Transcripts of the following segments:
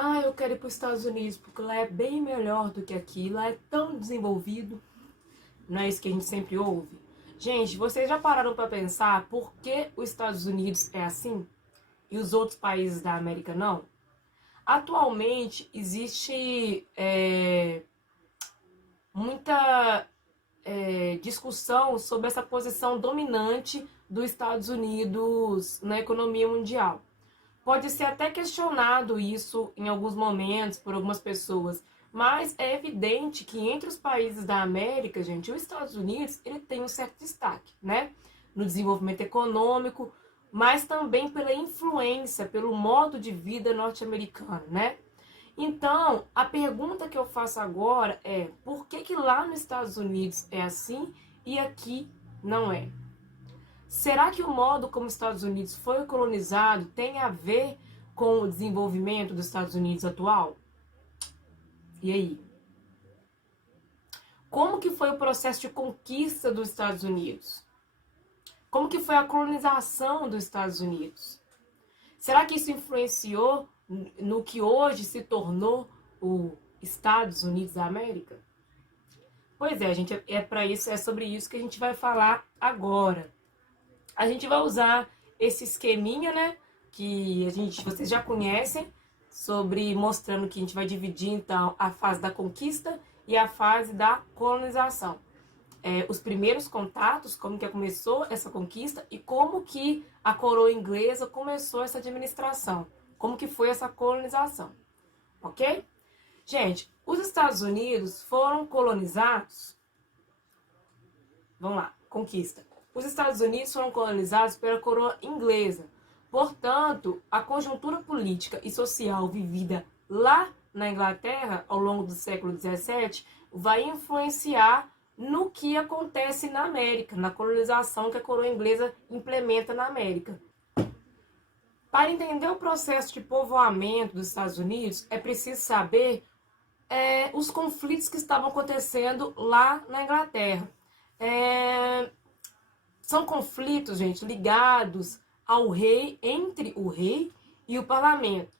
Ah, eu quero ir para os Estados Unidos porque lá é bem melhor do que aqui, lá é tão desenvolvido. Não é isso que a gente sempre ouve? Gente, vocês já pararam para pensar por que os Estados Unidos é assim e os outros países da América não? Atualmente existe muita discussão sobre essa posição dominante dos Estados Unidos na economia mundial. Pode ser até questionado isso em alguns momentos por algumas pessoas, mas é evidente que entre os países da América, gente, os Estados Unidos ele tem um certo destaque, né? No desenvolvimento econômico, mas também pela influência, pelo modo de vida norte-americano, né? Então, a pergunta que eu faço agora é: por que que lá nos Estados Unidos é assim e aqui não é? Será que o modo como os Estados Unidos foi colonizado tem a ver com o desenvolvimento dos Estados Unidos atual? E aí? Como que foi o processo de conquista dos Estados Unidos? Como que foi a colonização dos Estados Unidos? Será que isso influenciou no que hoje se tornou o Estados Unidos da América? Pois é, gente, é sobre isso que a gente vai falar agora. A gente vai usar esse esqueminha, né, vocês já conhecem, sobre mostrando que a gente vai dividir então a fase da conquista e a fase da colonização. Os primeiros contatos, como que começou essa conquista e como que a coroa inglesa começou essa administração, como que foi essa colonização, ok? Gente, os Estados Unidos foram colonizados, vamos lá, conquista. Os Estados Unidos foram colonizados pela coroa inglesa. Portanto, a conjuntura política e social vivida lá na Inglaterra ao longo do século XVII vai influenciar no que acontece na América, na colonização que a coroa inglesa implementa na América. Para entender o processo de povoamento dos Estados Unidos, é preciso saber os conflitos que estavam acontecendo lá na Inglaterra. São conflitos, gente, ligados ao rei, entre o rei e o parlamento.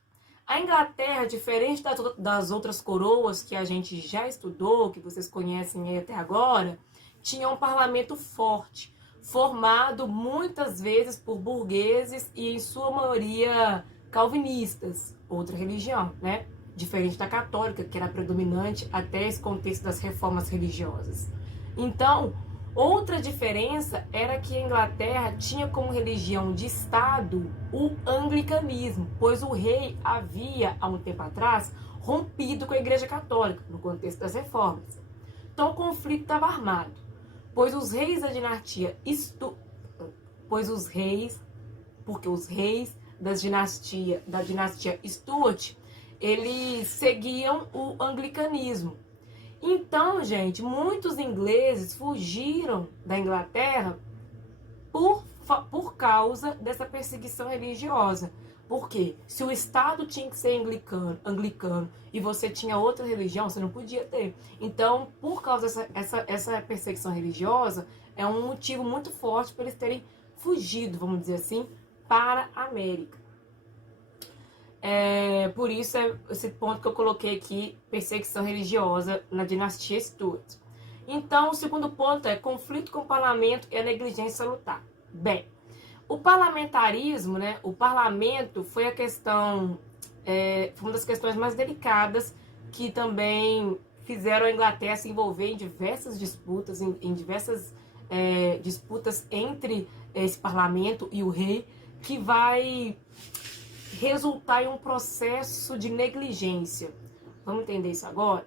A Inglaterra, diferente das outras coroas que a gente já estudou, que vocês conhecem aí até agora, tinha um parlamento forte, formado muitas vezes por burgueses e, em sua maioria, calvinistas, outra religião, né? Diferente da católica, que era predominante até esse contexto das reformas religiosas. Então, outra diferença era que a Inglaterra tinha como religião de Estado o anglicanismo, pois o rei havia, há um tempo atrás, rompido com a Igreja Católica, no contexto das reformas. Então o conflito estava armado, pois os reis da dinastia da dinastia Stuart, eles seguiam o anglicanismo. Então, gente, muitos ingleses fugiram da Inglaterra por causa dessa perseguição religiosa. Por quê? Se o Estado tinha que ser anglicano e você tinha outra religião, você não podia ter. Então, por causa dessa perseguição religiosa, é um motivo muito forte para eles terem fugido, vamos dizer assim, para a América. Por isso esse ponto que eu coloquei aqui, perseguição religiosa na dinastia Stuart. Então, o segundo ponto é conflito com o parlamento e a negligência salutar. Bem, o parlamentarismo, né, o parlamento foi foi uma das questões mais delicadas que também fizeram a Inglaterra se envolver em diversas disputas, em diversas disputas entre esse parlamento e o rei, que vai resultar em um processo de negligência. Vamos entender isso agora?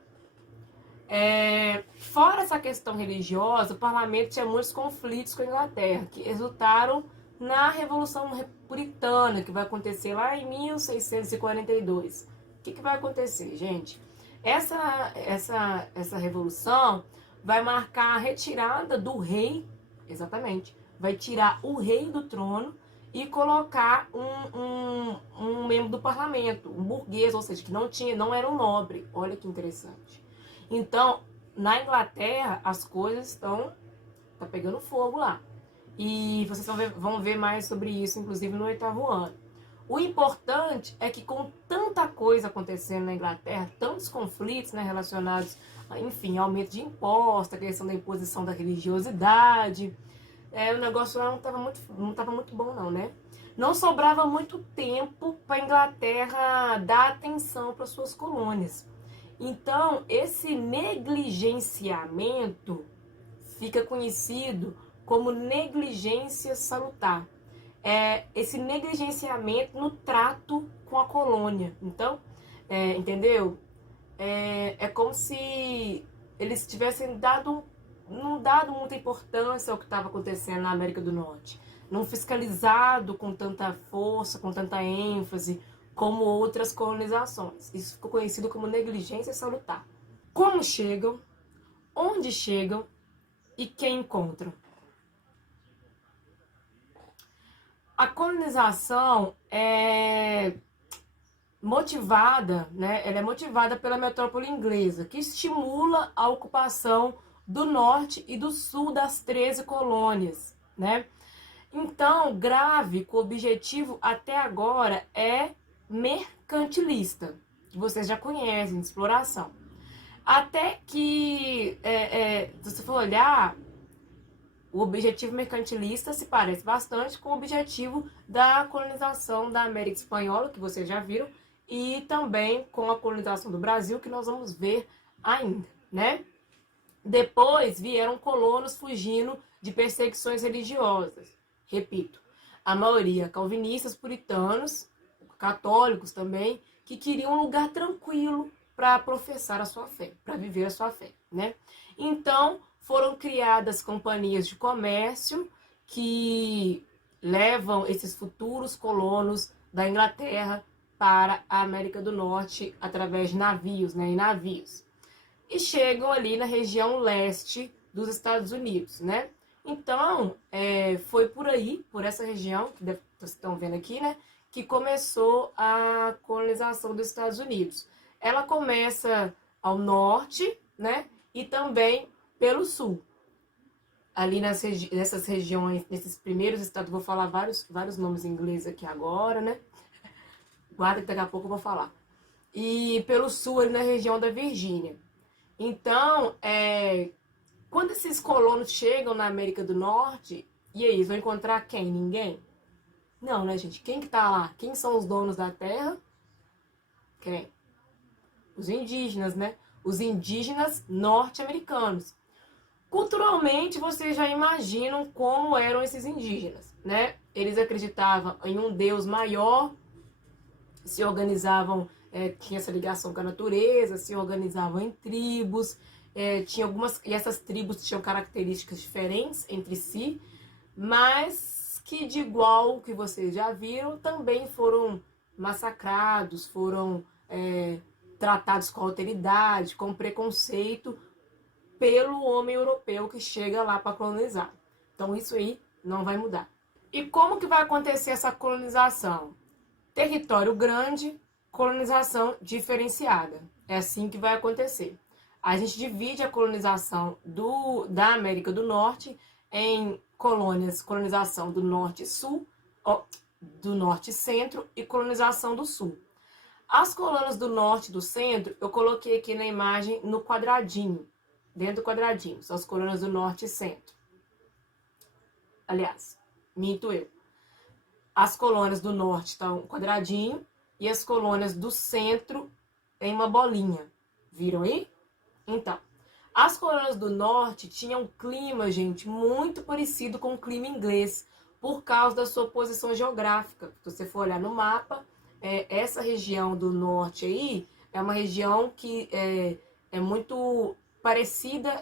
Fora essa questão religiosa, o parlamento tinha muitos conflitos com a Inglaterra, que resultaram na Revolução Puritana, que vai acontecer lá em 1642. O que vai acontecer, gente? Essa revolução vai marcar a retirada do rei, exatamente, vai tirar o rei do trono e colocar um membro do parlamento, um burguês, ou seja, que não era um nobre. Olha que interessante. Então, na Inglaterra, as coisas estão pegando fogo lá. E vocês vão ver mais sobre isso, inclusive no 8º ano. O importante é que com tanta coisa acontecendo na Inglaterra, tantos conflitos, né, relacionados, enfim, aumento de impostos, a questão da imposição da religiosidade, o negócio lá não tava muito bom não, né? Não sobrava muito tempo para a Inglaterra dar atenção para suas colônias. Então, esse negligenciamento fica conhecido como negligência salutar. Esse negligenciamento no trato com a colônia. Então, entendeu? É como se eles tivessem não dado muita importância ao que estava acontecendo na América do Norte. Não fiscalizado com tanta força, com tanta ênfase, como outras colonizações. Isso ficou conhecido como negligência salutar. Como chegam, onde chegam e quem encontram? A colonização é motivada, né? Ela é motivada pela metrópole inglesa, que estimula a ocupação do norte e do sul das 13 colônias, né? Então, grave, o objetivo até agora é mercantilista, que vocês já conhecem, de exploração. Até que, se você for olhar, o objetivo mercantilista se parece bastante com o objetivo da colonização da América Espanhola, que vocês já viram, e também com a colonização do Brasil, que nós vamos ver ainda, né? Depois vieram colonos fugindo de perseguições religiosas. Repito, a maioria calvinistas, puritanos, católicos também, que queriam um lugar tranquilo para professar a sua fé, para viver a sua fé, né? Então, foram criadas companhias de comércio que levam esses futuros colonos da Inglaterra para a América do Norte através de navios, né, em navios. E chegam ali na região leste dos Estados Unidos, né? Então, foi por aí, por essa região, que vocês estão vendo aqui, né, que começou a colonização dos Estados Unidos. Ela começa ao norte, né, e também pelo sul. Ali nessas regiões, nesses primeiros estados, vou falar vários nomes em inglês aqui agora, né? Guarda que daqui a pouco eu vou falar. E pelo sul, ali na região da Virgínia. Então, quando esses colonos chegam na América do Norte, e aí, eles vão encontrar quem? Ninguém? Não, né, gente? Quem que tá lá? Quem são os donos da terra? Quem? Os indígenas, né? Os indígenas norte-americanos. Culturalmente, vocês já imaginam como eram esses indígenas, né? Eles acreditavam em um Deus maior, se organizavam, tinha essa ligação com a natureza, se organizavam em tribos, tinha e essas tribos tinham características diferentes entre si, mas que de igual que vocês já viram, também foram massacrados, foram tratados com alteridade, com preconceito, pelo homem europeu que chega lá para colonizar. Então isso aí não vai mudar. E como que vai acontecer essa colonização? Território grande, colonização diferenciada. É assim que vai acontecer. A gente divide a colonização da América do Norte em colônias, colonização do norte e sul, do norte e centro e colonização do sul. As colônias do norte e do centro, eu coloquei aqui na imagem no quadradinho. Dentro do quadradinho, são as colônias do norte e centro. Aliás, minto eu. As colônias do norte estão quadradinho e as colônias do centro em uma bolinha. Viram aí? Então, as colônias do norte tinham um clima, gente, muito parecido com o clima inglês, por causa da sua posição geográfica. Se você for olhar no mapa, essa região do norte aí é uma região que é muito parecida,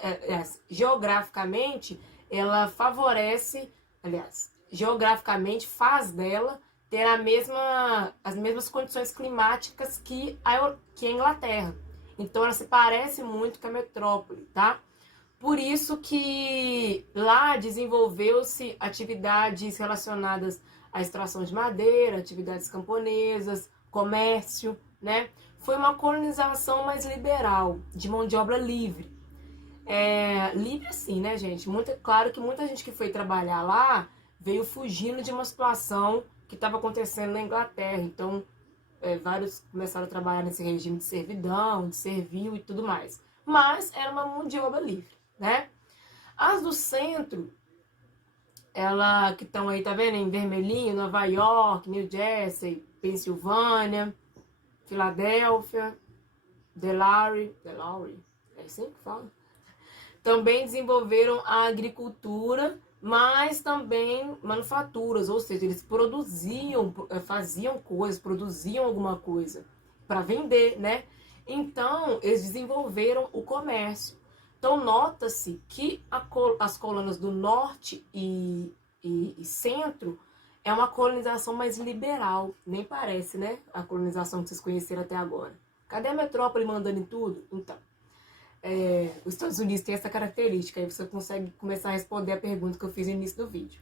geograficamente, ela favorece, aliás, geograficamente faz dela ter as mesmas condições climáticas que a Inglaterra. Então ela se parece muito com a metrópole, tá? Por isso que lá desenvolveu-se atividades relacionadas à extração de madeira, atividades camponesas, comércio, né? Foi uma colonização mais liberal, de mão de obra livre. Livre assim, né, gente? Claro que muita gente que foi trabalhar lá veio fugindo de uma situação que estava acontecendo na Inglaterra. Então, vários começaram a trabalhar nesse regime de servidão, de servil e tudo mais. Mas era uma mão de obra livre, né? As do centro, ela que estão aí, tá vendo? Em vermelhinho, Nova York, New Jersey, Pensilvânia, Filadélfia, Delaware, é assim que fala? Também desenvolveram a agricultura, mas também manufaturas, ou seja, eles produziam, faziam coisas, produziam alguma coisa para vender, né? Então, eles desenvolveram o comércio. Então, nota-se que as colônias do norte e centro é uma colonização mais liberal, nem parece, né? A colonização que vocês conheceram até agora. Cadê a metrópole mandando em tudo? Então, os Estados Unidos têm essa característica, aí você consegue começar a responder a pergunta que eu fiz no início do vídeo.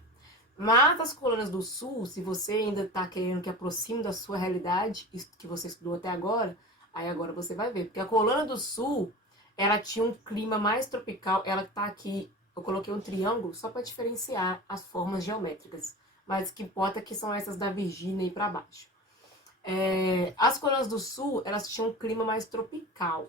Mas as colônias do sul, se você ainda está querendo que aproxime da sua realidade, isso que você estudou até agora, aí agora você vai ver. Porque a colônia do sul, ela tinha um clima mais tropical, ela está aqui, eu coloquei um triângulo só para diferenciar as formas geométricas. Mas o que importa é que são essas da Virgínia e para baixo. As colônias do sul, elas tinham um clima mais tropical.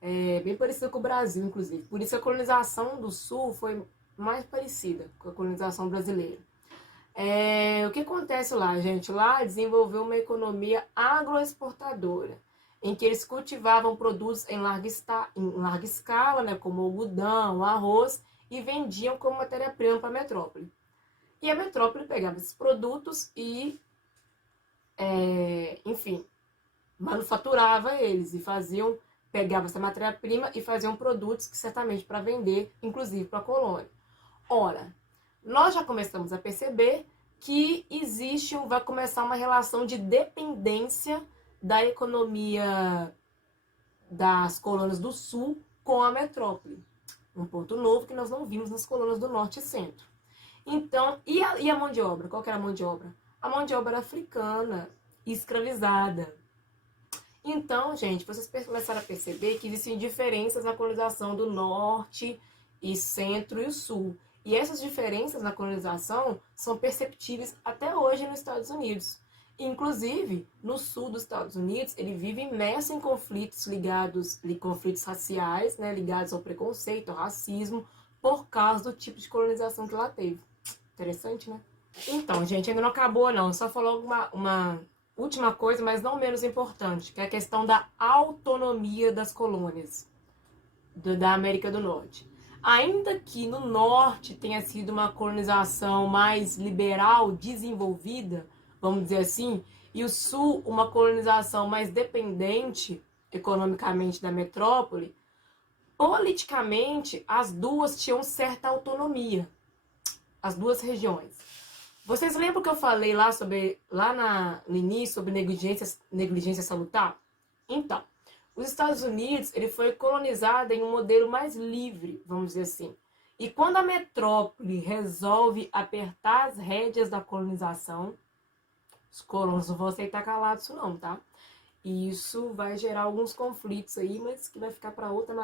Bem parecido com o Brasil, inclusive. Por isso a colonização do sul foi mais parecida com a colonização brasileira. O que acontece lá, gente? Lá desenvolveu uma economia agroexportadora, em que eles cultivavam produtos em larga escala, né, como algodão, arroz, e vendiam como matéria-prima para a metrópole. E a metrópole pegava esses produtos e, enfim, manufaturava eles e pegava essa matéria-prima e faziam produtos que certamente para vender, inclusive para a colônia. Ora, nós já começamos a perceber que vai começar uma relação de dependência da economia das colônias do sul com a metrópole. Um ponto novo que nós não vimos nas colônias do norte e centro. Então, e a mão de obra? Qual que era a mão de obra? A mão de obra era africana, escravizada. Então, gente, vocês começaram a perceber que existem diferenças na colonização do norte e centro e o sul. E essas diferenças na colonização são perceptíveis até hoje nos Estados Unidos. Inclusive, no sul dos Estados Unidos, ele vive imerso em conflitos conflitos raciais, né, ligados ao preconceito, ao racismo, por causa do tipo de colonização que lá teve. Interessante, né? Então, gente, ainda não acabou, não. Só falou uma última coisa, mas não menos importante, que é a questão da autonomia das colônias da América do Norte. Ainda que no norte tenha sido uma colonização mais liberal, desenvolvida, vamos dizer assim, e o sul uma colonização mais dependente economicamente da metrópole, politicamente as duas tinham certa autonomia, as duas regiões. Vocês lembram que eu falei no início sobre negligência salutar? Então, os Estados Unidos ele foi colonizado em um modelo mais livre, vamos dizer assim. E quando a metrópole resolve apertar as rédeas da colonização, os colonos não vão aceitar calado isso não, tá? E isso vai gerar alguns conflitos aí, mas que vai ficar para outra